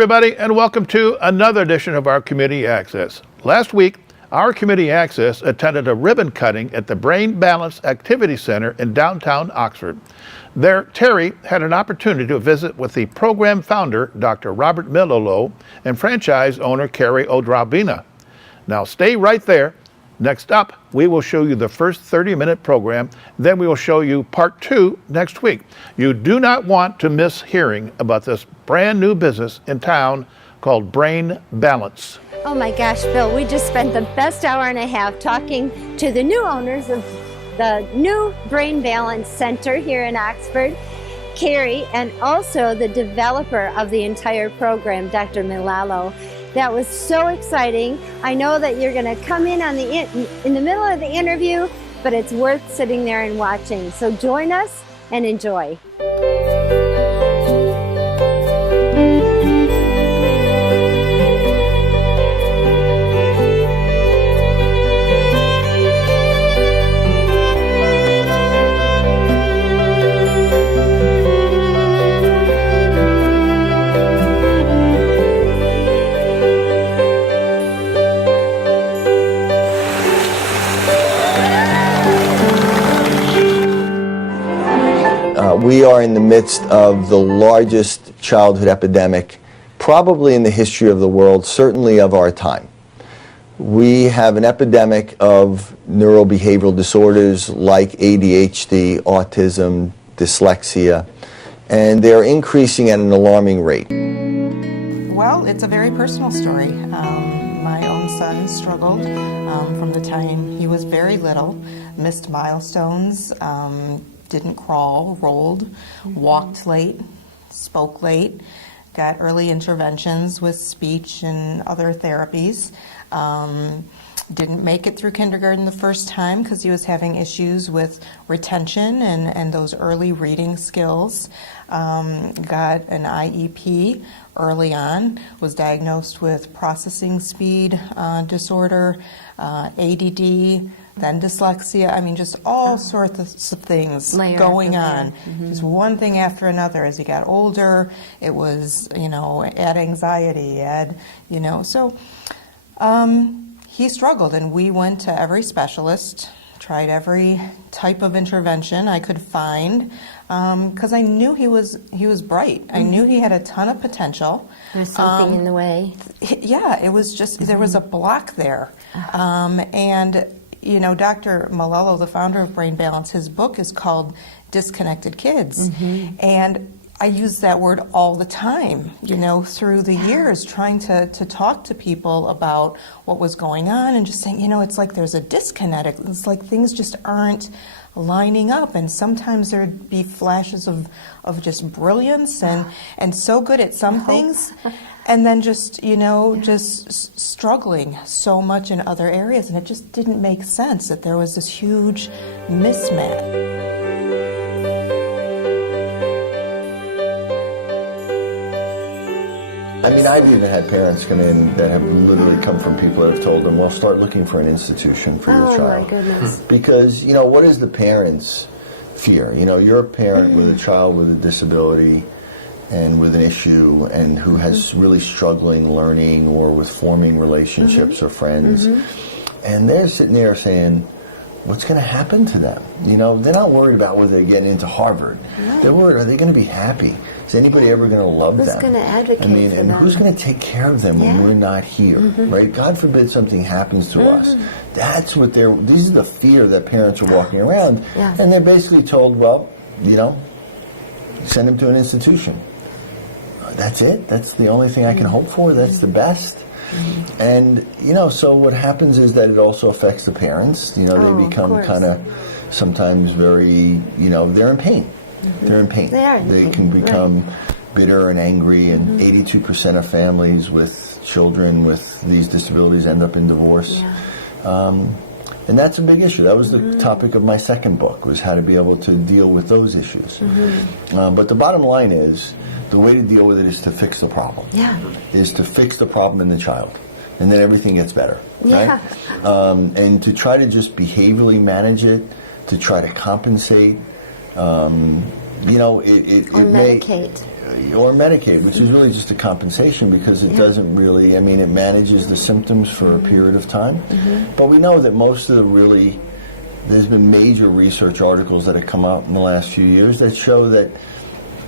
everybody, and welcome to another edition of our Community Access. Last week, our Community Access attended a ribbon cutting at the Brain Balance Activity Center in downtown Oxford. There, Terry had an opportunity to visit with the program founder, Dr. Robert Milolo, and franchise owner, Carrie Odrabina. Now, stay right there. Next up, we will show you the first 30-minute program. Then we will show you part 2 next week. You do not want to miss hearing about this brand new business in town called Brain Balance. Oh my gosh, Bill, we just spent the best hour and a half talking to the new owners of the new Brain Balance Center here in Oxford, Carrie, and also the developer of the entire program, Dr. Milalo. That was so exciting. I know that you're going to come in on in the middle of the interview, but it's worth sitting there and watching. So join us and enjoy. We are in the midst of the largest childhood epidemic, probably in the history of the world, certainly of our time. We have an epidemic of neurobehavioral disorders like ADHD, autism, dyslexia, and they're increasing at an alarming rate. Well, it's a very personal story. My own son struggled from the time he was very little, missed milestones, didn't crawl, rolled, walked late, spoke late, got early interventions with speech and other therapies. Didn't make it through kindergarten the first time because he was having issues with retention and those early reading skills. Got an IEP early on, was diagnosed with processing speed disorder, ADD, then dyslexia. I mean, just all sorts of things going on. Just one thing after another. As he got older, it was, add anxiety, so he struggled, and we went to every specialist, tried every type of intervention I could find, because I knew he was bright. I knew he had a ton of potential. There's something in the way. Yeah, it was just, there was a block there. And Dr. Milalo, the founder of Brain Balance, his book is called Disconnected Kids. And I use that word all the time, through the years, trying to talk to people about what was going on and just saying, it's like there's a disconnect. It's like things just aren't lining up. And sometimes there'd be flashes of just brilliance and so good at some things. And then just struggling so much in other areas. And it just didn't make sense that there was this huge mismatch. I mean, I've even had parents come in that have literally come from people that have told them, well, start looking for an institution for your child. Oh, my goodness. Because, what is the parent's fear? You're a parent with a child with a disability and with an issue and who has really struggling learning or with forming relationships or friends. And they're sitting there saying, what's going to happen to them? They're not worried about whether they get into Harvard. Right. They're worried, are they going to be happy? Is anybody ever going to love them? Who's going to advocate for and them? Who's going to take care of them when we're not here, right? God forbid something happens to us. That's what these are the fear that parents are walking around. And they're basically told, well, send them to an institution. That's it? That's the only thing I can hope for? That's the best? And, so what happens is that it also affects the parents. They become kind of sometimes very, they're in pain. They're in pain. They can become bitter and angry, and 82% of families with children with these disabilities end up in divorce. And that's a big issue. That was the topic of my second book, was how to be able to deal with those issues. But the bottom line is, the way to deal with it is to fix the problem. Is to fix the problem in the child. And then everything gets better, right? And to try to just behaviorally manage it, to try to compensate, it medicate. or Medicaid, which is really just a compensation because it doesn't really, I mean, it manages the symptoms for a period of time. But we know that most of the there's been major research articles that have come out in the last few years that show that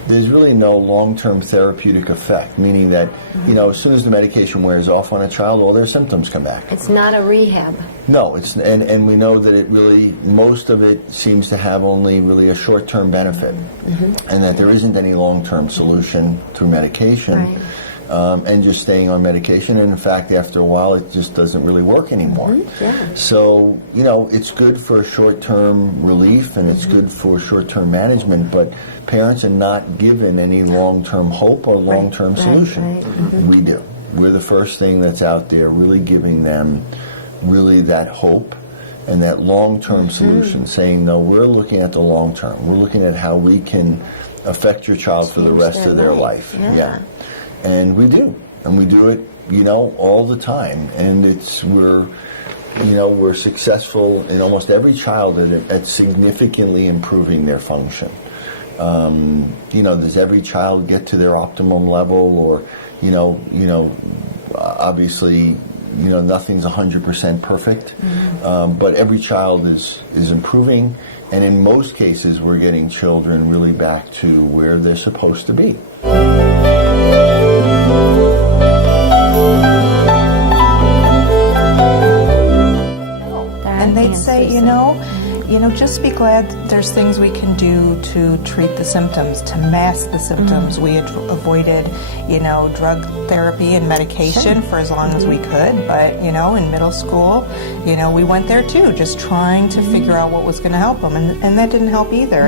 there's really no long-term therapeutic effect, meaning that, you know, as soon as the medication wears off on a child, all their symptoms come back. It's not a rehab. No, and we know that it really, most of it seems to have only really a short-term benefit, and that there isn't any long-term solution through medication. Right. And just staying on medication, and in fact, after a while, it just doesn't really work anymore. Yeah. So, you know, it's good for short-term relief, and it's good for short-term management, but parents are not given any long-term hope or long-term solution. We do. We're the first thing that's out there really giving them really that hope and that long-term solution, saying, no, we're looking at the long term. We're looking at how we can affect your child for the rest of their life. Yeah. And we do. And we do it, you know, all the time. And we're successful in almost every child at significantly improving their function. You know, does every child get to their optimum level, or, obviously, you know, nothing's 100% perfect, but every child is improving, and in most cases, we're getting children really back to where they're supposed to be. And they'd say, you know, just be glad there's things we can do to treat the symptoms, to mask the symptoms. We had avoided, drug therapy and medication for as long as we could, but, in middle school, we went there too, just trying to figure out what was going to help them, and that didn't help either.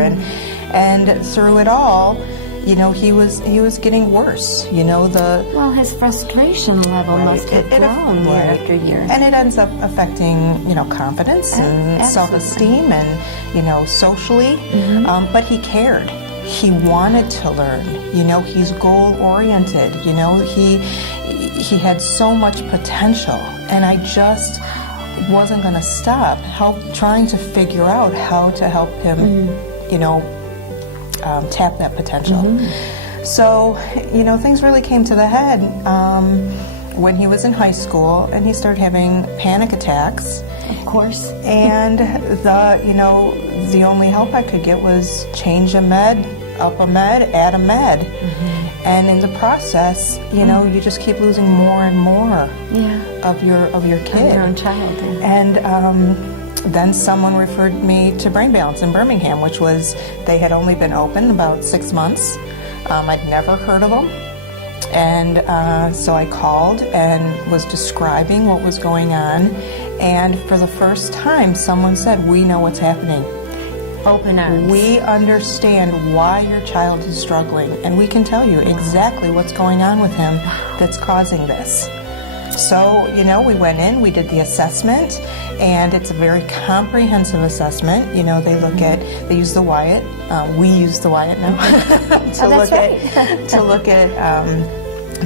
And through it all, he was getting worse. Well, his frustration level must have grown year after year, and it ends up affecting confidence and self-esteem and socially. But he cared. He wanted to learn. He's goal-oriented. He had so much potential, and I just wasn't going to stop trying to figure out how to help him. Tap that potential. So, things really came to the head when he was in high school, and he started having panic attacks. Of course. And the only help I could get was change a med, up a med, add a med. And in the process, you just keep losing more and more of your kid. Of your own child. And then someone referred me to Brain Balance in Birmingham, which was, they had only been open about 6 months. I'd never heard of them. And so I called and was describing what was going on. And for the first time, someone said, "We know what's happening. Open arms. We understand why your child is struggling, and we can tell you exactly what's going on with him that's causing this." So, we went in, we did the assessment, and it's a very comprehensive assessment. They use the Wyatt. We use the Wyatt now to look at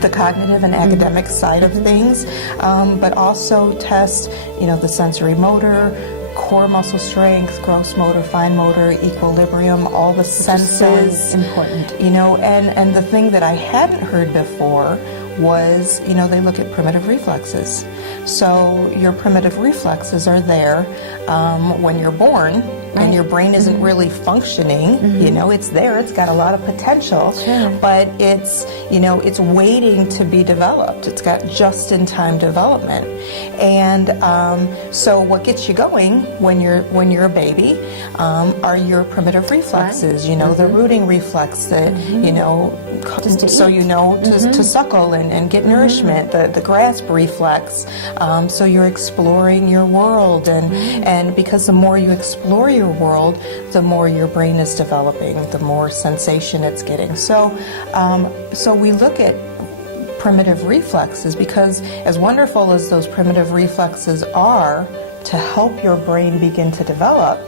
the cognitive and academic side of things, but also test, the sensory motor, core muscle strength, gross motor, fine motor, equilibrium, all the senses. So important. And the thing that I hadn't heard before was, they look at primitive reflexes. So your primitive reflexes are there when you're born, and your brain isn't really functioning. It's there, it's got a lot of potential, but it's waiting to be developed. It's got just-in-time development. And so what gets you going when you're a baby are your primitive reflexes. The rooting reflex that to suckle and get nourishment, the grasp reflex. So you're exploring your world, and because the more you explore your world, the more your brain is developing, the more sensation it's getting. So we look at primitive reflexes because, as wonderful as those primitive reflexes are to help your brain begin to develop,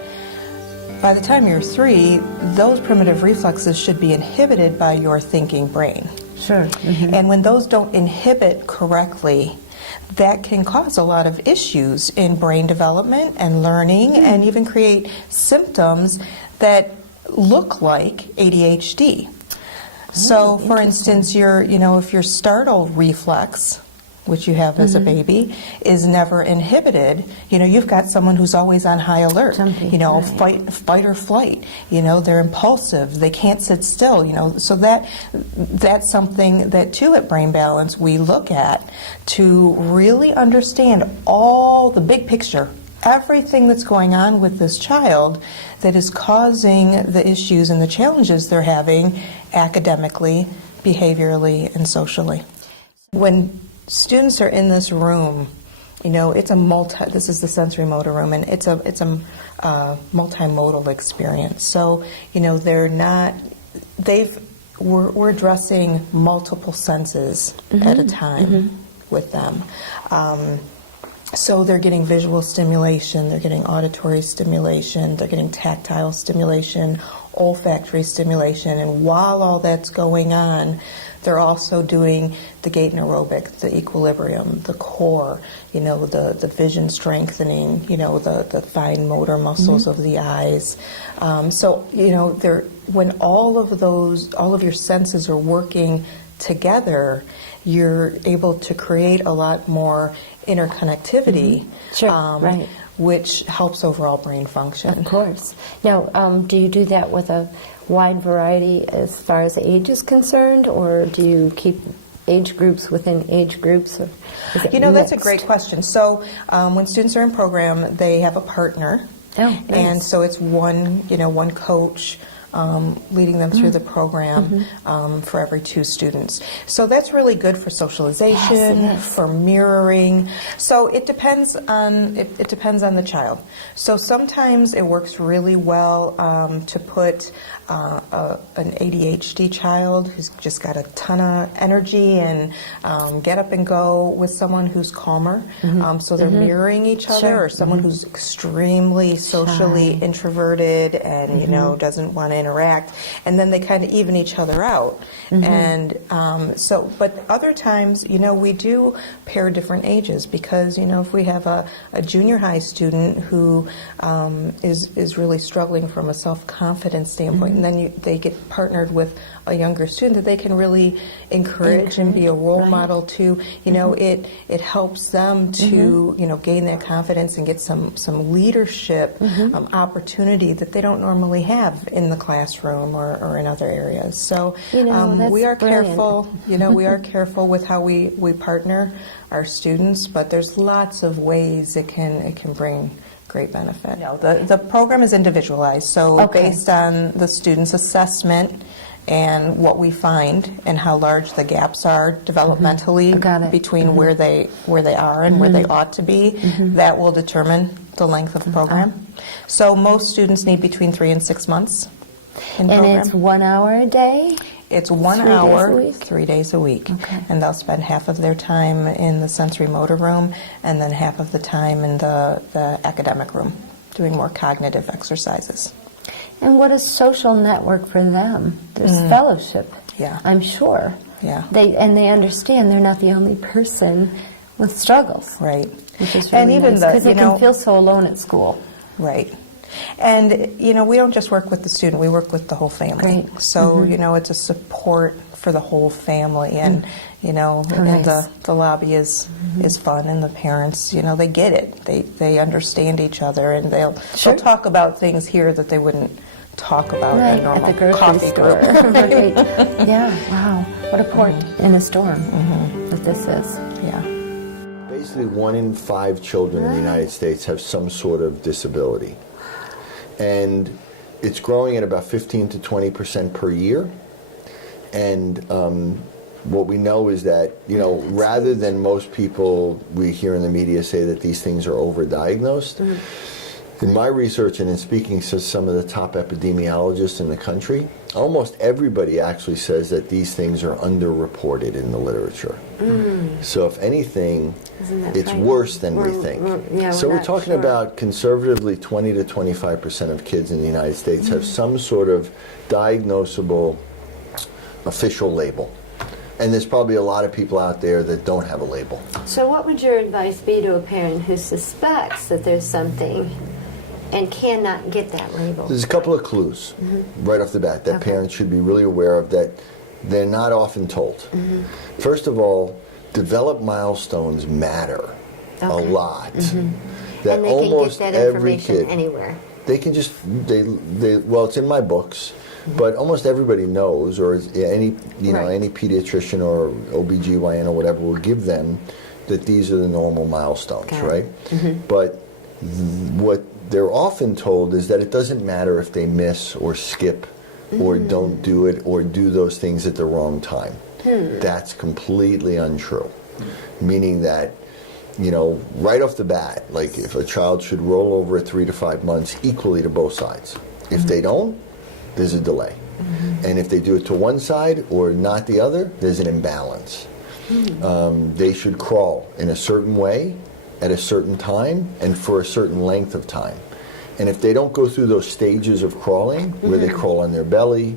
by the time you're 3, those primitive reflexes should be inhibited by your thinking brain. Sure. And when those don't inhibit correctly, that can cause a lot of issues in brain development and learning, and even create symptoms that look like ADHD. So, for instance, if your startle reflex, which you have as a baby, is never inhibited, you've got someone who's always on high alert. Fight or flight. They're impulsive. They can't sit still. So that's something that too at Brain Balance we look at to really understand all the big picture, everything that's going on with this child that is causing the issues and the challenges they're having academically, behaviorally, and socially. When students are in this room, it's this is the sensory motor room, and it's a multimodal experience. So, we're addressing multiple senses at a time with them. So they're getting visual stimulation, they're getting auditory stimulation, they're getting tactile stimulation, olfactory stimulation, and while all that's going on, they're also doing the gait and aerobic, the equilibrium, the core, the vision strengthening, the fine motor muscles of the eyes. When all of your senses are working together, you're able to create a lot more interconnectivity, which helps overall brain function. Of course. Now, do you do that with a wide variety as far as age is concerned, or do you keep age groups within age groups? Or is it that's a mixed? great question. So when students are in program, they have a partner. Oh, nice. And so it's one coach leading them through the program for every 2 students. So that's really good for socialization, for mirroring. So it depends on the child. So sometimes it works really well to put an ADHD child who's just got a ton of energy and get up and go with someone who's calmer. So they're mirroring each other, or someone who's extremely socially introverted and doesn't want to interact, and then they kind of even each other out. And but other times, we do pair different ages, because if we have a junior high student who is really struggling from a self-confidence standpoint, and then they get partnered with a younger student that they can really encourage and be a role model to, it helps them to, gain that confidence and get some leadership opportunity that they don't normally have in the classroom or in other areas. So we are careful, we are careful with how we partner our students, but there's lots of ways it can bring great benefit. The program is individualized, so based on the student's assessment and what we find and how large the gaps are developmentally between where they are and where they ought to be, that will determine the length of the program. So most students need between 3 and 6 months in program. And it's 1 hour a day? It's 1 hour, 3 days a week? 3 days a week. Okay. And they'll spend half of their time in the sensory motor room and then half of the time in the academic room doing more cognitive exercises. And what a social network for them. There's fellowship, I'm sure. Yeah. They understand they're not the only person with struggles. Right. Which is really nice, because they can feel so alone at school. Right. And, we don't just work with the student, we work with the whole family. Great. So, it's a support for the whole family. And, and the lobby is fun, and the parents, they get it. They understand each other, and they'll talk about things here that they wouldn't talk about in a normal at the grocery coffee store. group. Right. Yeah, wow. What a port in a storm that this is. Yeah. Basically, 1 in 5 children in the United States have some sort of disability. And it's growing at about 15 to 20% per year. And what we know is that, rather than most people we hear in the media say that these things are overdiagnosed, in my research and in speaking to some of the top epidemiologists in the country, almost everybody actually says that these things are underreported in the literature. So if anything, it's worse than we think. So we're talking about conservatively 20 to 25% of kids in the United States have some sort of diagnosable official label. And there's probably a lot of people out there that don't have a label. So what would your advice be to a parent who suspects that there's something and cannot get that label? There's a couple of clues right off the bat that parents should be really aware of, that they're not often told. First of all, developed milestones matter a lot. That And they almost can get that every information kid, anywhere. they can just, well, it's in my books, but almost everybody knows, or any, Right. any pediatrician or OBGYN or whatever will give them that these are the normal milestones, Got it. right? But what they're often told is that it doesn't matter if they miss or skip or don't do it or do those things at the wrong time. That's completely untrue. Meaning that, right off the bat, like if a child should roll over at 3 to 5 months equally to both sides. If they don't, there's a delay. And if they do it to one side or not the other, there's an imbalance. They should crawl in a certain way at a certain time and for a certain length of time. And if they don't go through those stages of crawling, where they crawl on their belly,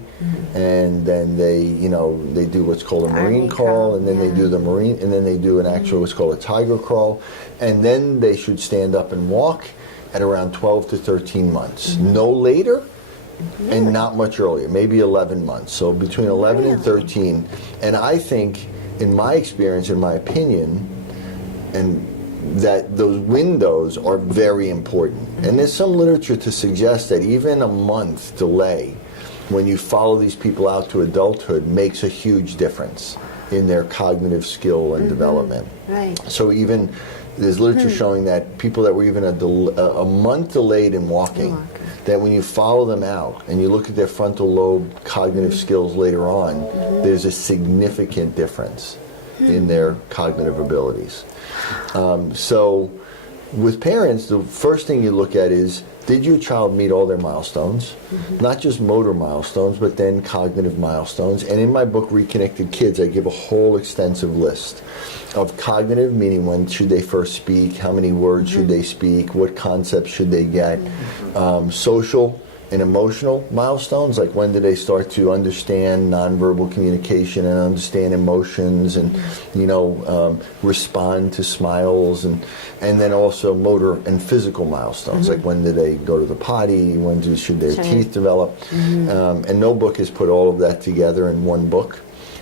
and then they do what's called a marine crawl, and then they do the marine, and then they do an actual what's called a tiger crawl, and then they should stand up and walk at around 12 to 13 months. No later, and not much earlier, maybe 11 months. So between 11 and 13. And I think, in my experience, in my opinion, and that those windows are very important. And there's some literature to suggest that even a month delay, when you follow these people out to adulthood, makes a huge difference in their cognitive skill and development. Right. So even there's literature showing that people that were even a month delayed in walking, that when you follow them out and you look at their frontal lobe cognitive skills later on, there's a significant difference in their cognitive abilities. So with parents, the first thing you look at is, did your child meet all their milestones? Not just motor milestones, but then cognitive milestones. And in my book, Reconnected Kids, I give a whole extensive list of cognitive, meaning when should they first speak, how many words should they speak, what concepts should they get, social and emotional milestones, like when do they start to understand nonverbal communication and understand emotions and respond to smiles, and then also motor and physical milestones, like when do they go to the potty, should their teeth develop, and no book has put all of that together in one book.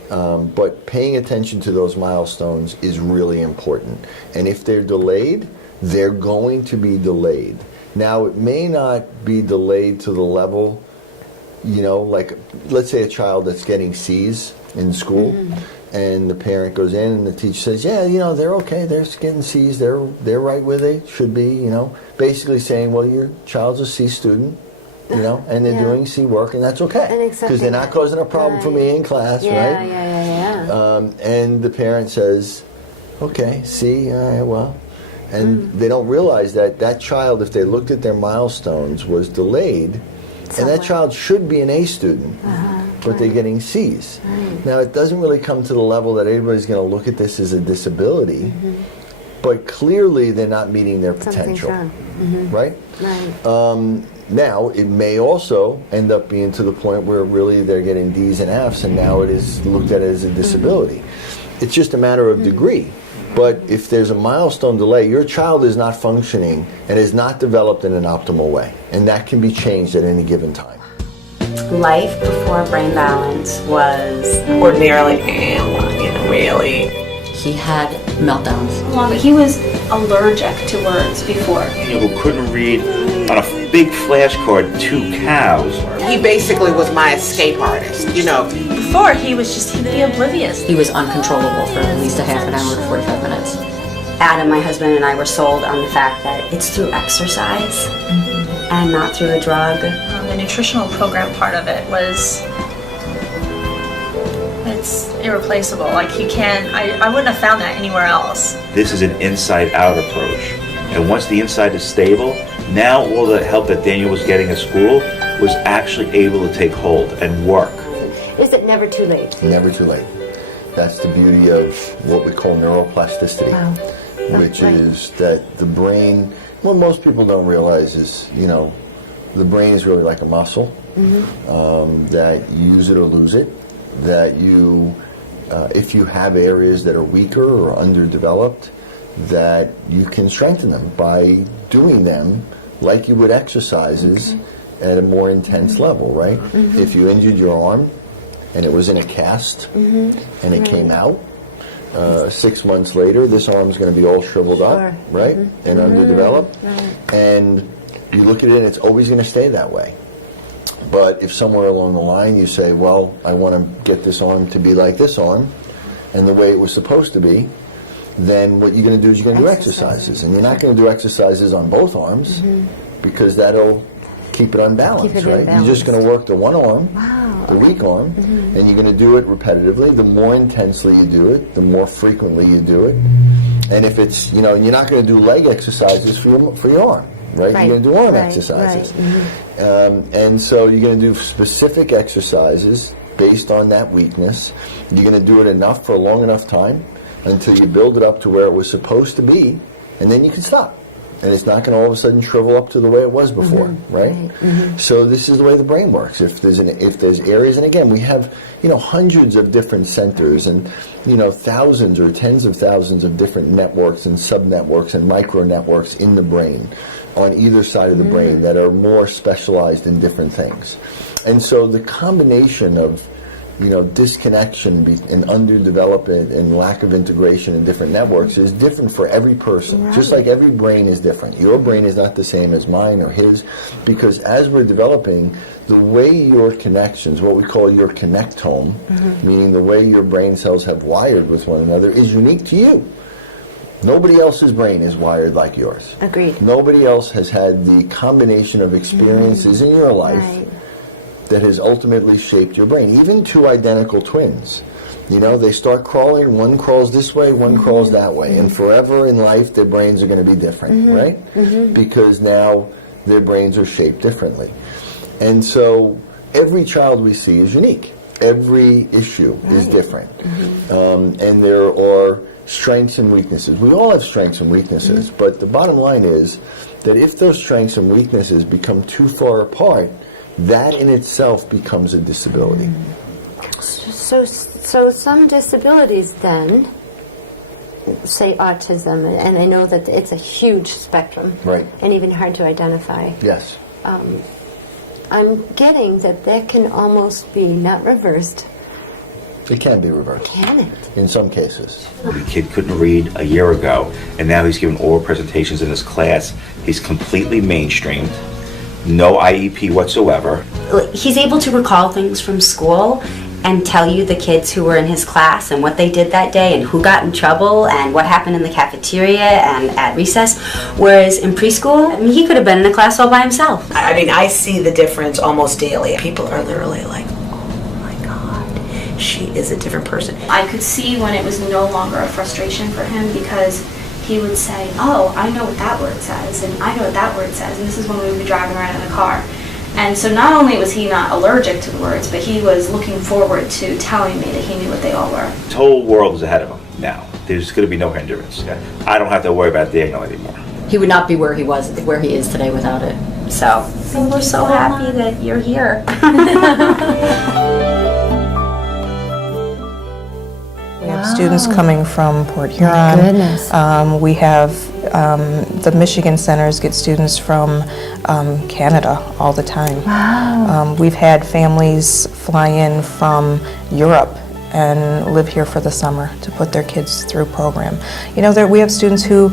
But paying attention to those milestones is really important, and if they're delayed, they're going to be delayed. Now, it may not be delayed to the level, like, let's say a child that's getting C's in school, and the parent goes in and the teacher says, yeah, they're okay, they're getting C's, they're right where they should be, basically saying, well, your child's a C student, and they're doing C work, and that's okay, because they're not causing a problem for me in class, right? And the parent says, okay, C, all right, well. And they don't realize that that child, if they looked at their milestones, was delayed, and that child should be an A student, but they're getting C's. Now, it doesn't really come to the level that everybody's going to look at this as a disability, but clearly they're not meeting their potential, right? Now, it may also end up being to the point where really they're getting D's and F's, and now it is looked at as a disability. It's just a matter of degree. But if there's a milestone delay, your child is not functioning and is not developed in an optimal way. And that can be changed at any given time. Life before brain balance was ordinarily, really. he had meltdowns. Well, but he was allergic to words before. Who couldn't read on a big flashcard 2 cows. He basically was my escape artist, Before, he'd be oblivious. He was uncontrollable for at least a half an hour to 45 minutes. Adam, my husband, and I were sold on the fact that it's through exercise and not through a drug. The nutritional program part of it it's irreplaceable. Like, you can't, I wouldn't have found that anywhere else. This is an inside-out approach. And once the inside is stable, now all the help that Daniel was getting at school was actually able to take hold and work. Is it never too late? Never too late. That's the beauty of what we call neuroplasticity, which is that the brain, what most people don't realize is, the brain is really like a muscle, that you use it or lose it, that you, if you have areas that are weaker or underdeveloped, that you can strengthen them by doing them like you would exercises at a more intense level, right? If you injured your arm and it was in a cast, and it came out. 6 months later, this arm's going to be all shriveled up, right, and underdeveloped. And you look at it, and it's always going to stay that way. But if somewhere along the line you say, well, I want to get this arm to be like this arm, and the way it was supposed to be, then what you're going to do is you're going to do exercises. And you're not going to do exercises on both arms, because that'll keep it unbalanced, right? You're just going to work the one arm, the weak arm, and you're going to do it repetitively. The more intensely you do it, the more frequently you do it. And if it's, you're not going to do leg exercises for your arm, right? You're going to do arm exercises. And so you're going to do specific exercises based on that weakness. You're going to do it enough for a long enough time until you build it up to where it was supposed to be, and then you can stop. And it's not going to all of a sudden shrivel up to the way it was before, right? So this is the way the brain works. If there's areas, and again, we have hundreds of different centers, and thousands or tens of thousands of different networks and subnetworks and micro networks in the brain, on either side of the brain, that are more specialized in different things. And so the combination of disconnection and underdevelopment and lack of integration in different networks is different for every person. Just like every brain is different. Your brain is not the same as mine or his, because as we're developing, the way your connections, what we call your connectome, meaning the way your brain cells have wired with one another, is unique to you. Nobody else's brain is wired like yours. Agreed. Nobody else has had the combination of experiences in your life that has ultimately shaped your brain. Even two identical twins, they start crawling, one crawls this way, one crawls that way, and forever in life their brains are going to be different, right? Because now their brains are shaped differently. And so every child we see is unique. Every issue is different. And there are strengths and weaknesses. We all have strengths and weaknesses, but the bottom line is that if those strengths and weaknesses become too far apart, that in itself becomes a disability. So some disabilities then, say autism, and I know that it's a huge spectrum, right, and even hard to identify. Yes. I'm getting that can almost be not reversed. It can be reversed. Can it? In some cases. The kid couldn't read a year ago, and now he's giving oral presentations in his class. He's completely mainstreamed. No IEP whatsoever. He's able to recall things from school and tell you the kids who were in his class and what they did that day and who got in trouble and what happened in the cafeteria and at recess. Whereas in preschool, he could have been in a class all by himself. I see the difference almost daily. People are literally like, oh my God, she is a different person. I could see when it was no longer a frustration for him, because he would say, oh, I know what that word says, and I know what that word says, and this is when we would be driving around in the car. And so not only was he not allergic to the words, but he was looking forward to telling me that he knew what they all were. The whole world is ahead of him now. There's going to be no hindrance. I don't have to worry about Daniel anymore. He would not be where he is today without it. So we're so happy that you're here. We have students coming from Port Huron. Goodness. We have the Michigan centers get students from Canada all the time. Wow. We've had families fly in from Europe and live here for the summer to put their kids through program. We have students who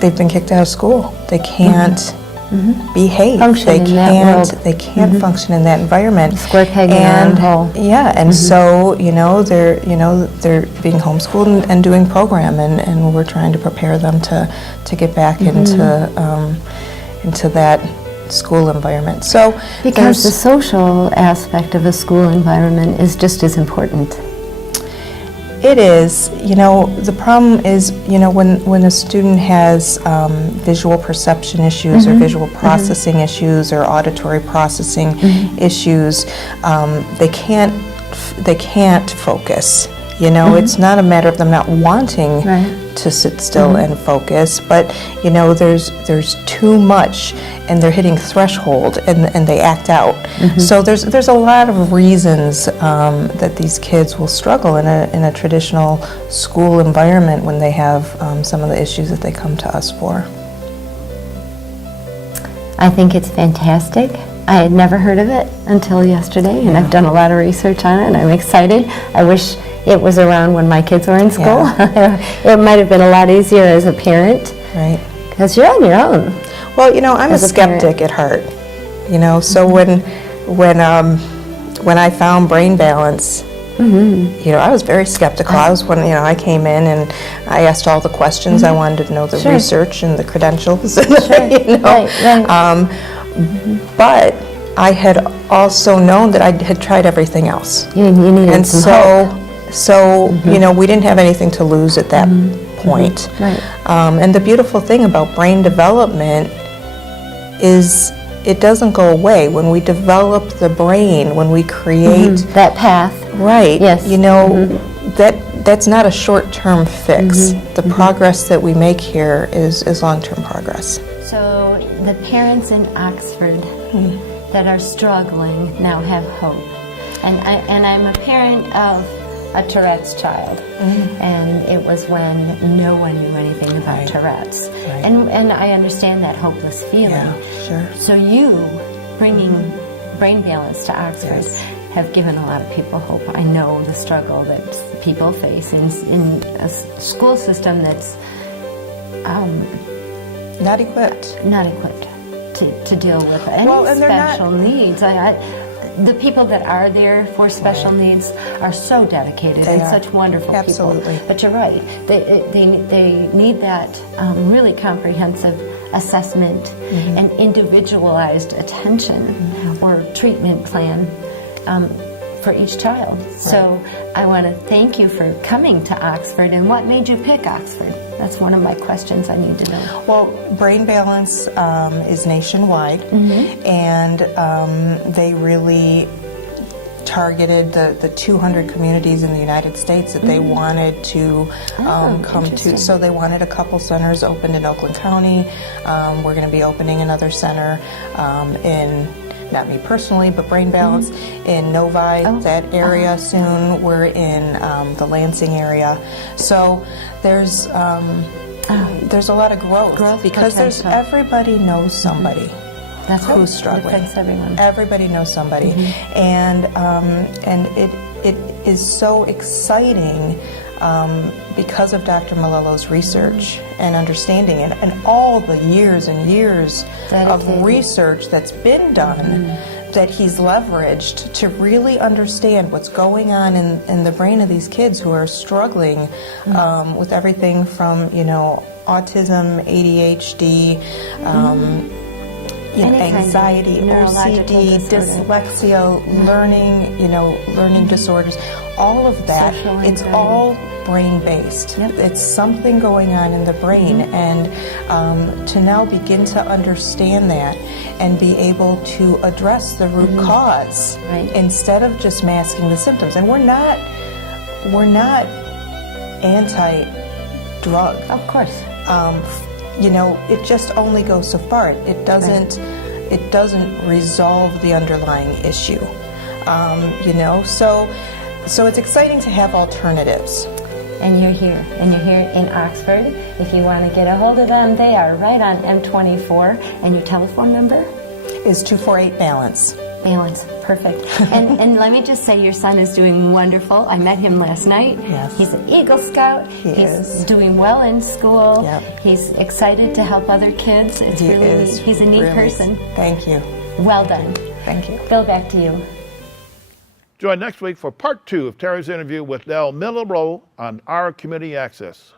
they've been kicked out of school. They can't behave. They can't function in that environment. Square peg in a round hole. Yeah, and so they're being homeschooled and doing program, and we're trying to prepare them to get back into that school environment. So because the social aspect of a school environment is just as important. It is. The problem is, when a student has visual perception issues or visual processing issues or auditory processing issues, they can't focus. It's not a matter of them not wanting to sit still and focus, but there's too much, and they're hitting threshold, and they act out. So there's a lot of reasons that these kids will struggle in a traditional school environment when they have some of the issues that they come to us for. I think it's fantastic I had never heard of it until yesterday, and I've done a lot of research on it, and I'm excited. I wish it was around when my kids were in school. It might have been a lot easier as a parent. Right. Because you're on your own. Well, you know, I'm a As a skeptic at heart. You know, so when I found Brain Balance, you know, I was very skeptical. I was I came in and I asked all the questions. I wanted to know the research and the credentials. You know? Right. But I had also known that I had tried everything else. You needed And some hope. so you know, we didn't have anything to lose at that point. Right. And the beautiful thing about brain development is it doesn't go away. When we develop the brain, when we create that path. Right. Yes. You know, that's not a short-term fix. The progress that we make here is long-term progress. So the parents in Oxford that are struggling now have hope. And I'm a parent of a Tourette's child, and it was when no one knew anything about Tourette's. And I understand that hopeless feeling. Yeah, sure. So you, bringing Brain Balance to Oxford, have given a lot of people hope. I know the struggle that people face in a school system that's not equipped to deal with any special needs. The people that are there for special needs are so dedicated and such wonderful Absolutely. people. But you're right. They need that really comprehensive assessment and individualized attention or treatment plan for each child. So I want to thank you for coming to Oxford. And what made you pick Oxford? That's one of my questions I need to know. Well, Brain Balance is nationwide, and they really targeted the 200 communities in the United States that they wanted to come to. So they wanted a couple centers opened in Oakland County. We're going to be opening another center in, not me personally, but Brain Balance in Novi, that area soon. We're in the Lansing area. So there's a lot of growth because there's everybody knows somebody. That's who's struggling. Everyone. Everybody knows somebody, and it is so exciting because of Dr. Malello's research and understanding, and all the years and years of research that's been done that he's leveraged to really understand what's going on in the brain of these kids who are struggling with everything from autism, ADHD. Anxiety, OCD, dyslexia, learning disorders, all of that, it's all brain-based. It's something going on in the brain, and to now begin to understand that and be able to address the root cause instead of just masking the symptoms. And we're not anti-drug. Of course. It just only goes so far. It doesn't resolve the underlying issue. So it's exciting to have alternatives. And you're here in Oxford. If you want to get a hold of them, they are right on M24. And your telephone number is 248-BALANCE. Balance, perfect. And let me just say, your son is doing wonderful. I met him last night. Yes. He's an Eagle Scout. He's doing well in school. Yep. He's excited to help other kids. He's a neat person. Thank you. Well done. Thank you. Bill, back to you. Join next week for part 2 of Terry's interview with Del Milrow on our community access.